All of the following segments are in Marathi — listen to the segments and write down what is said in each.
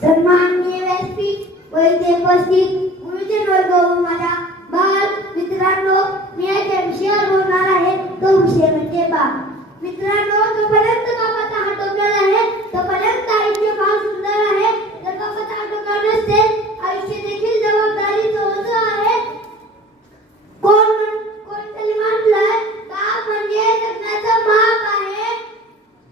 सन्माननीय व्यासपीठ व इथे उपस्थित गुरुजन वर्ग व माझ्या बाल मित्रांनो, मी याच्या विषयावर बोलणार आहे. तो विषय म्हणजे बाप. मित्रांनो, जोपर्यंत बापाचा हात डोक्याला आहे तोपर्यंत आयुष्य फार सुंदर आहे. जर बापाचा हात डोक्यावर नसेल, आयुष्य देखील जबाबदारीचं ओझं आहे. कोणतरी म्हटलंय, बाप म्हणजे जगण्याचं माप आहे.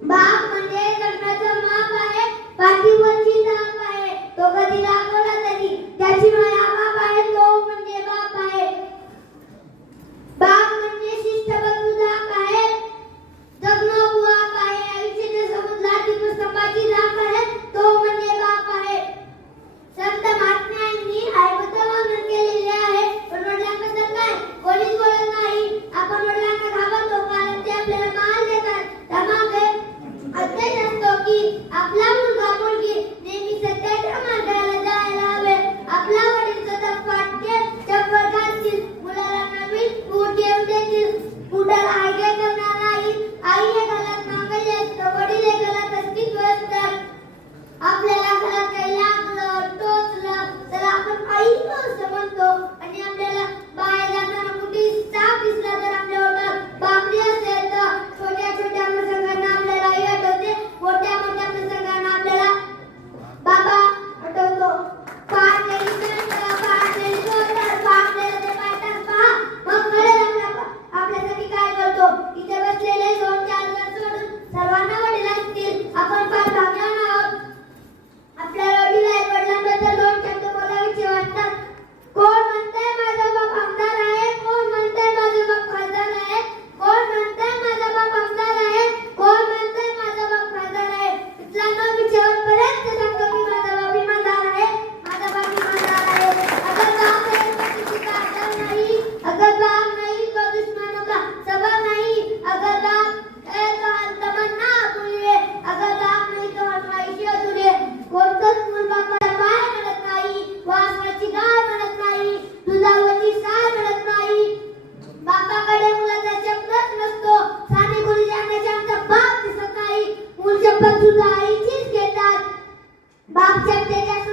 बाप म्हणजे जगण्याचं माप आहे. पाठीवरची धाप आहे. तो कधी दाखवला तरी त्याची माया बाप आहे. तो म्हणजे बाप आहे. बाप म्हणजे शिस्तबद्ध धाक आहे. जगणं बुवाक आहे. आयुष्याच्या समुद्रात स्तंभाची धाक आहे. तो म्हणजे बाप आहे. संत महात्म्यांनी आईबद्दल वर्णन केलेले आहे. पण वडिलांबद्दल काय कोणीच बोलत नाही. आपण वडिलांना घाबरतो कारण ते आपल्याला मान देतात. त्यामागे अध्यय असतो की आपला मुलगा मुलगी नेहमी सत्याच्या मार्गाला जायला हवे. आपला वडील सतत वाक्य चप्पल घालतील, मुलाला नवीन बूट घेऊन देतील, बुटाला आयडिया करणार नाही. आई हे घरात मागली असतं, वडील हे घरात अस्तित्व असतात. आपल्याला घरात काही लागलं टोचलं तर आपण आई असं म्हणतो आणि आपल्याला बाहेर जाताना कुठे साप दिसला तर आपल्या ओठात बापरी असेल तर छोट्या छोट्या प्रसंगांना आपल्याला आई आठवते. मोठ्या मोठ्या प्रसंगांना आपल्याला बाबा आठवतो. आपल्यासाठी काय करतो. इथे बसलेले 2-4 जण सोडून सर्वांना वडील असतील. आपण फार भाग्यवान आहोत. आपल्या वडील वडिलांबद्दल 2 शब्द बोलावेसे वाटतात. कोण म्हणतंय माझा बाप आमदार आहे, कोण म्हणतंय माझा बाप खासदार आहे, कोण म्हणतंय माझा बाप आमदार आहे, कोण म्हणतंय माझा बाप खासदार आहे. मित्रांनो, मी शेवटपर्यंत सांगतो की माझा बाप इमानदार आहे. माझा बाप इमानदार आहे. अगर बाप है तो किसी का डर नहीं, अगर बाप नहीं तो दुश्मनों का सबर नहीं, अगर बाप है तो तमन्ना अधूरी, अगर बाप नहीं तो फरमाइशी अधूरी. कोणतंच मूल बापाला पाय म्हणत नाही, वासराची गाय म्हणत नाही, दुधावरची साय म्हणत नाही. बापाकडे मुलाचा शब्दच नसतो. साने गुरुजी आणण्याच्या आमचा बाप दिसत नाही. मूल शपथ सुद्धा आईचीच घेतात. बाप शब्दाच्या